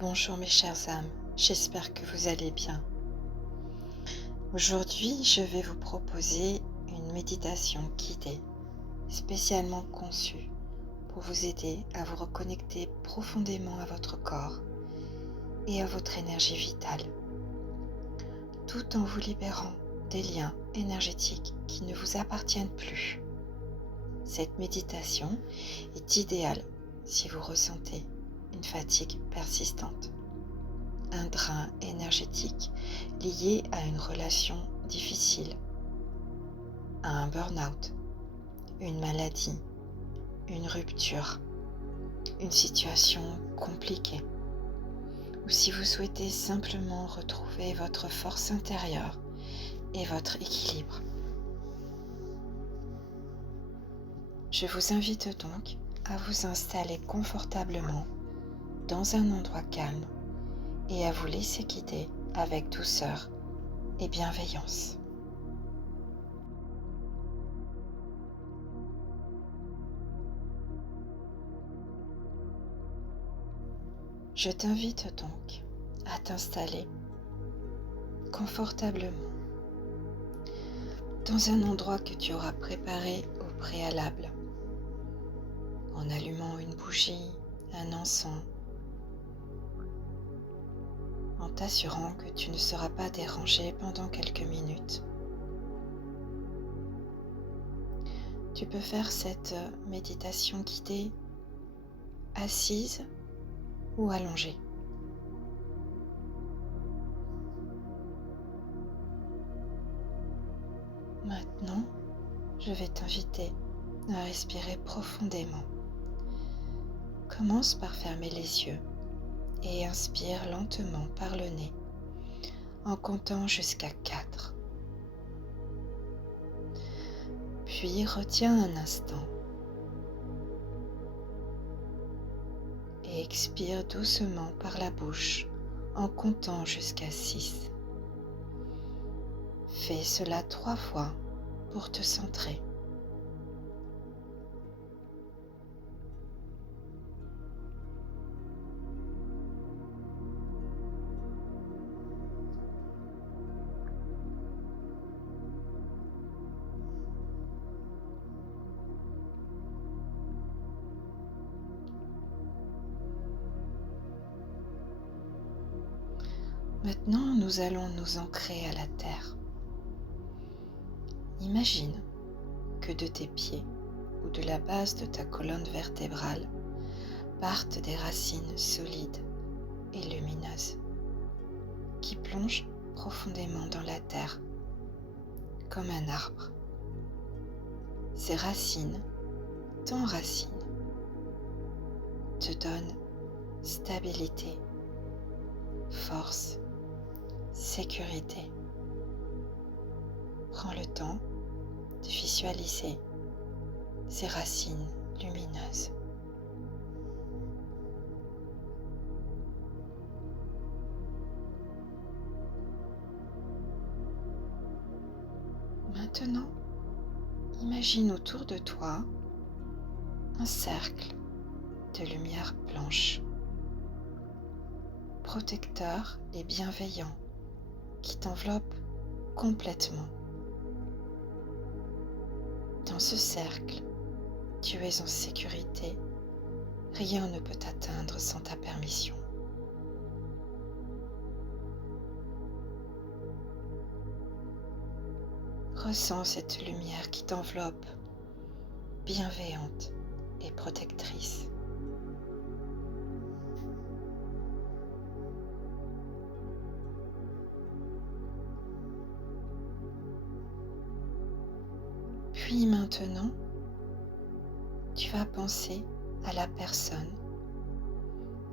Bonjour mes chères âmes, j'espère que vous allez bien. Aujourd'hui, je vais vous proposer une méditation guidée, spécialement conçue pour vous aider à vous reconnecter profondément à votre corps et à votre énergie vitale, tout en vous libérant des liens énergétiques qui ne vous appartiennent plus. Cette méditation est idéale si vous ressentez une fatigue persistante, un drain énergétique lié à une relation difficile, à un burn-out, une maladie, une rupture, une situation compliquée, ou si vous souhaitez simplement retrouver votre force intérieure et votre équilibre. Je vous invite donc à vous installer confortablement dans un endroit calme et à vous laisser guider avec douceur et bienveillance. Je t'invite donc à t'installer confortablement dans un endroit que tu auras préparé au préalable, en allumant une bougie, un encens, en t'assurant que tu ne seras pas dérangé pendant quelques minutes. Tu peux faire cette méditation guidée assise ou allongée. Maintenant, je vais t'inviter à respirer profondément. Commence par fermer les yeux et inspire lentement par le nez en comptant jusqu'à 4. Puis retiens un instant et expire doucement par la bouche en comptant jusqu'à 6. Fais cela 3 fois pour te centrer. Maintenant, nous allons nous ancrer à la terre. Imagine que de tes pieds ou de la base de ta colonne vertébrale partent des racines solides et lumineuses qui plongent profondément dans la terre comme un arbre. Ces racines t'enracinent, te donnent stabilité, force, sécurité. Prends le temps de visualiser ces racines lumineuses. Maintenant, imagine autour de toi un cercle de lumière blanche, protecteur et bienveillant, qui t'enveloppe complètement. Dans ce cercle, tu es en sécurité, rien ne peut t'atteindre sans ta permission. Ressens cette lumière qui t'enveloppe, bienveillante et protectrice. Puis maintenant, tu vas penser à la personne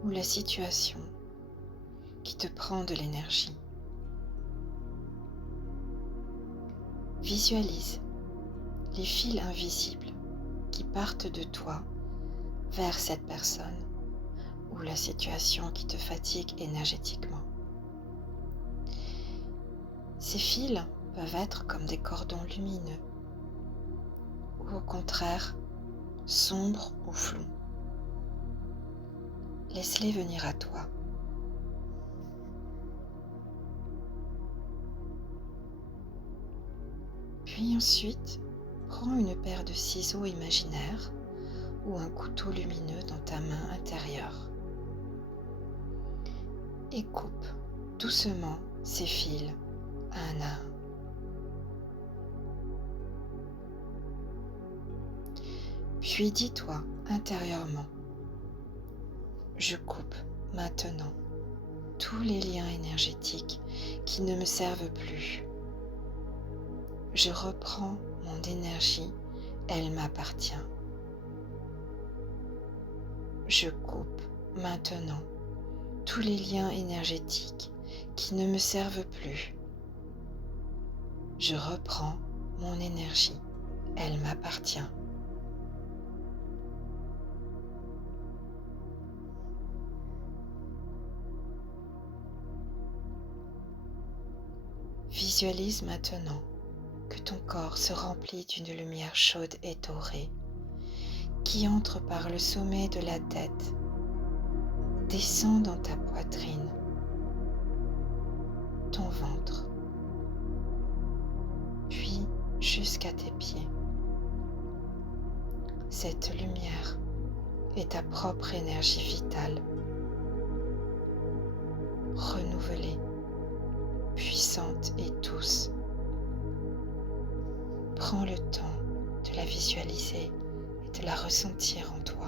ou la situation qui te prend de l'énergie. Visualise les fils invisibles qui partent de toi vers cette personne ou la situation qui te fatigue énergétiquement. Ces fils peuvent être comme des cordons lumineux ou au contraire sombres ou flous. Laisse-les venir à toi Puis ensuite, prends une paire de ciseaux imaginaires ou un couteau lumineux dans ta main intérieure et coupe doucement ces fils un à un. Puis dis-toi intérieurement, je coupe maintenant tous les liens énergétiques qui ne me servent plus. Je reprends mon énergie, elle m'appartient. Je coupe maintenant tous les liens énergétiques qui ne me servent plus. Je reprends mon énergie, elle m'appartient. Visualise maintenant que ton corps se remplit d'une lumière chaude et dorée qui entre par le sommet de la tête, descend dans ta poitrine, ton ventre, puis jusqu'à tes pieds. Cette lumière est ta propre énergie vitale, renouvelée, puissante et douce. Prends le temps de la visualiser et de la ressentir en toi.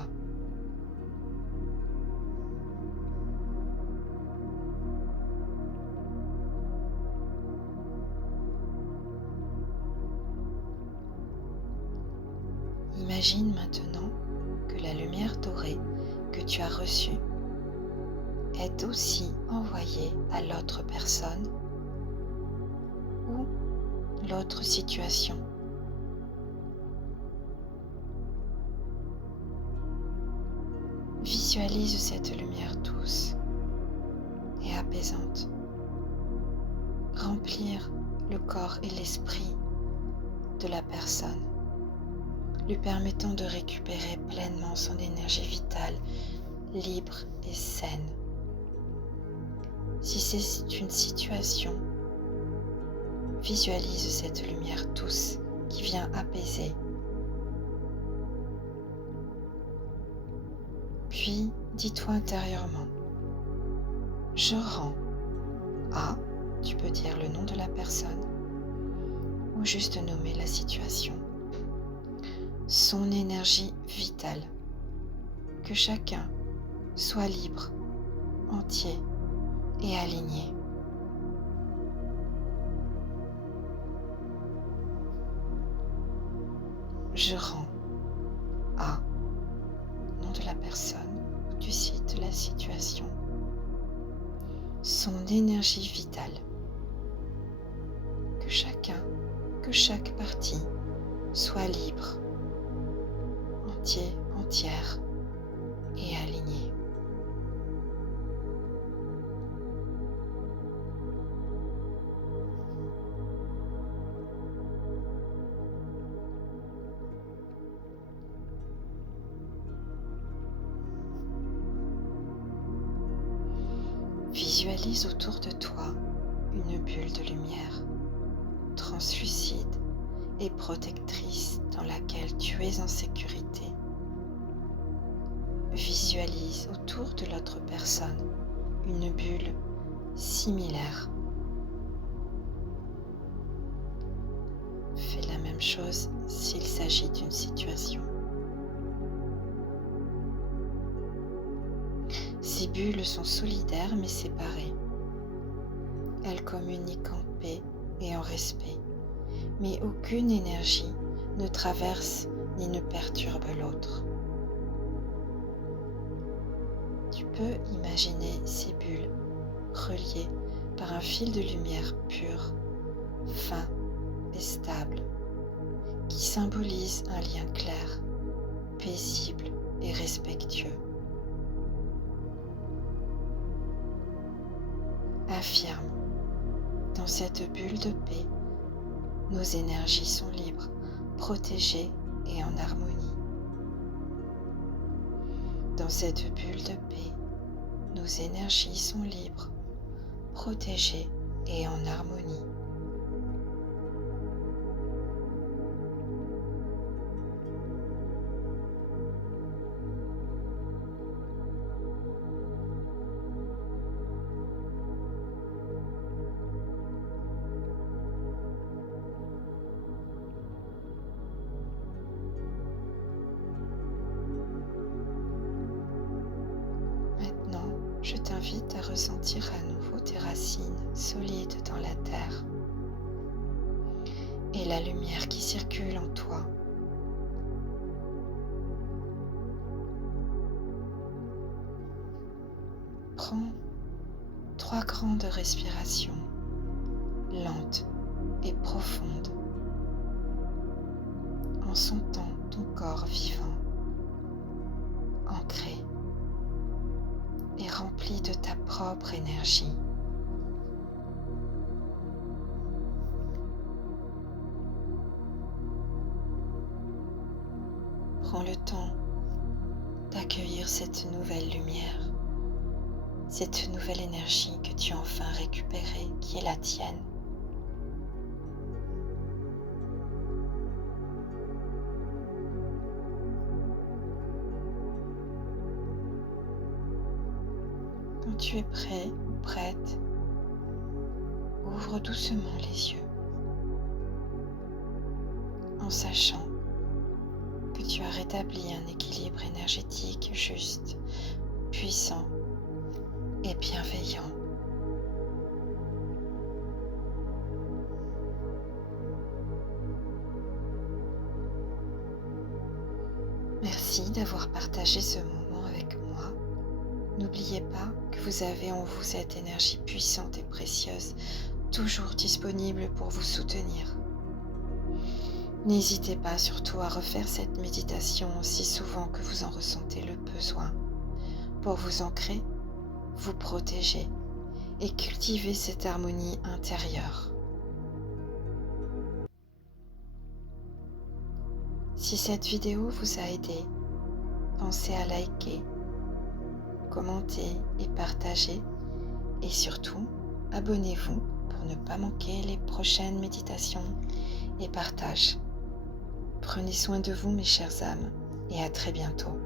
Imagine maintenant que la lumière dorée que tu as reçue est aussi envoyée à l'autre personne ou l'autre situation. Visualise cette lumière douce et apaisante remplir le corps et l'esprit de la personne, lui permettant de récupérer pleinement son énergie vitale, libre et saine. Si c'est une situation, visualise cette lumière douce qui vient apaiser. Puis, dis-toi intérieurement, je rends à, tu peux dire le nom de la personne ou juste nommer la situation, son énergie vitale, que chacun soit libre, entier et aligné. Je rends à, nom de la personne où tu cites la situation, son énergie vitale, que chaque partie soit libre, entier, entière et alignée. Visualise autour de toi une bulle de lumière translucide et protectrice dans laquelle tu es en sécurité. Visualise autour de l'autre personne une bulle similaire. Fais la même chose s'il s'agit d'une situation. Ces bulles sont solidaires mais séparées. Elles communiquent en paix et en respect, mais aucune énergie ne traverse ni ne perturbe l'autre. Tu peux imaginer ces bulles reliées par un fil de lumière pur, fin et stable, qui symbolise un lien clair, paisible et respectueux. Affirme, dans cette bulle de paix, nos énergies sont libres, protégées et en harmonie. Dans cette bulle de paix, nos énergies sont libres, protégées et en harmonie. t'invite à ressentir à nouveau tes racines solides dans la terre et la lumière qui circule en toi. Prends 3 grandes respirations, lentes et profondes, en sentant ton corps vivant, ancré et rempli de ta propre énergie. Prends le temps d'accueillir cette nouvelle lumière, cette nouvelle énergie que tu as enfin récupérée, qui est la tienne. Quand tu es prêt ou prête, ouvre doucement les yeux en sachant que tu as rétabli un équilibre énergétique juste, puissant et bienveillant. Merci d'avoir partagé ce moment avec moi. N'oubliez pas que vous avez en vous cette énergie puissante et précieuse, toujours disponible pour vous soutenir. N'hésitez pas surtout à refaire cette méditation aussi souvent que vous en ressentez le besoin, pour vous ancrer, vous protéger et cultiver cette harmonie intérieure. Si cette vidéo vous a aidé, pensez à liker, commenter et partager, et surtout, abonnez-vous pour ne pas manquer les prochaines méditations et partages. Prenez soin de vous, mes chères âmes, et à très bientôt.